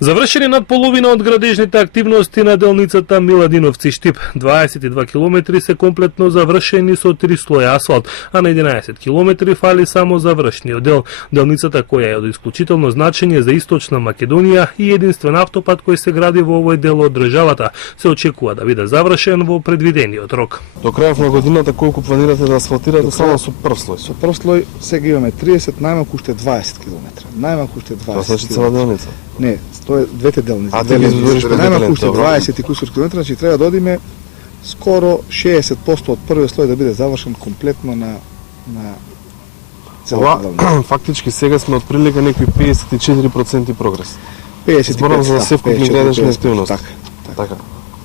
Завршени над половина од градежните активности на делницата Миладиновци-Штип. 22 километри се комплетно завршени со 3 слоја асфалт, а на 11 километри фали само завршниот дел. Делницата која е од исклучително значење за Источна Македонија и единствен автопат кој се гради во овој дел од државата, се очекува да биде завршен во предвидениот рок. До крајот на годината колку планирате да асфалтирате само со прв слој? Со прв слој сега имаме 30, најмалку уште 20 километра. Најмалку уште 20 километра. Значи цела делница? Не, тоа е двете делници. Најмалку уште 20 и кусур километра, значи треба да одиме скоро 60% од првиот слој да биде завршен комплетно на целата делница. Фактички сега сме отприлика некои 54% прогрес. 55%. Зборам за севкупни градежни активности. Така.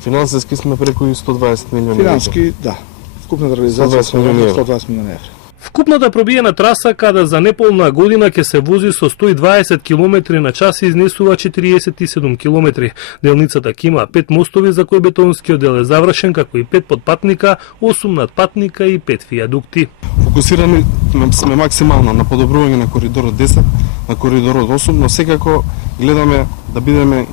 Финансиски сме преку 120 милиони. Финански, да. Вкупната реализација 120 милиони евра. Вкупната пробиена траса каде за неполна година ќе се вози со 120 км на час изнесува 47 км. Делницата ќе има 5 мостови за кои бетонскиот дел е завршен, како и 5 подпатника, 8 надпатника и 5 вијадукти. Фокусирани сме максимално на подобрување на коридорот 10, на коридорот 8, но секако гледаме да бидеме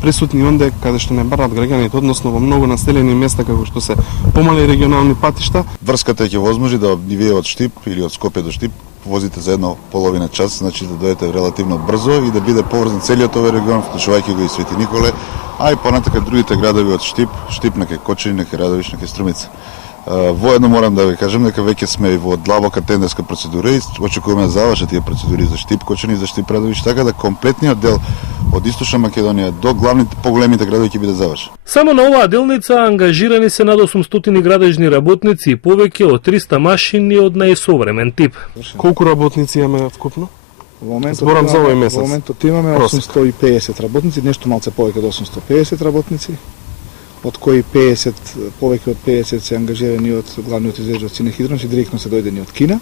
присутни онде каде што не бараат граѓаните, односно во многу населени места како што се помали регионални патишта. Врската ќе возможи да вие од Штип или од Скопје до Штип возите за едно половина час, значи да дојдете релативно брзо и да биде поврзан целиот овој регион, вклучувајќи го и Свети Николе, а и понатака другите градови од Штип, Штипнаке, Кочининаке, Радовишнаке, Струмица. Воедно морам да ви кажам дека веќе сме во длабока тендерска процедура и очекуваме да завршат тие процедури за Штип, Кочани, за Штип, Радовиш, така да комплетниот дел од Источна Македонија до главните поголемите градови ќе биде завршен. Само на оваа делница ангажирани се над 800 градежни работници и повеќе од 300 машини од најсовремен тип. Колку работници имаме вкупно? Зборам за овој месец. Во моментот имаме 850 работници, нешто малце повеќе од 850 работници, од кои 50, повеќе од 50 се ангажирани од главниот изработчик на Хидронс и директно се дојдени од Кина.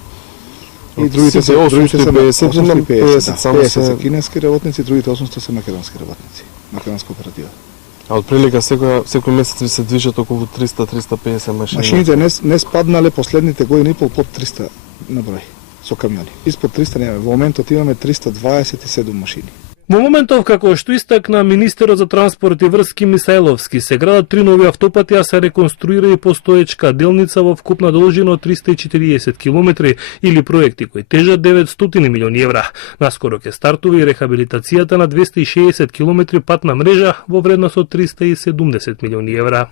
И другите се 850 се кинески работници, другите 800 се македонски работници, македонска оператива. А од прилика секој месец ви се движат околу 300-350 машини. Машините не спаднале последните години и пол под 300 на број со камиони. Испод 300 немаме. Во моментот имаме 327 машини. Во моментов, како што истакна министерот за транспорт и врски Мисајловски, се градат 3 нови автопати, а се реконструира и постоечка делница во вкупна должина од 340 км или проекти кои тежат 900 милиони евра. Наскоро ќе стартува и рехабилитацијата на 260 км патна мрежа во вредност од 370 милиони евра.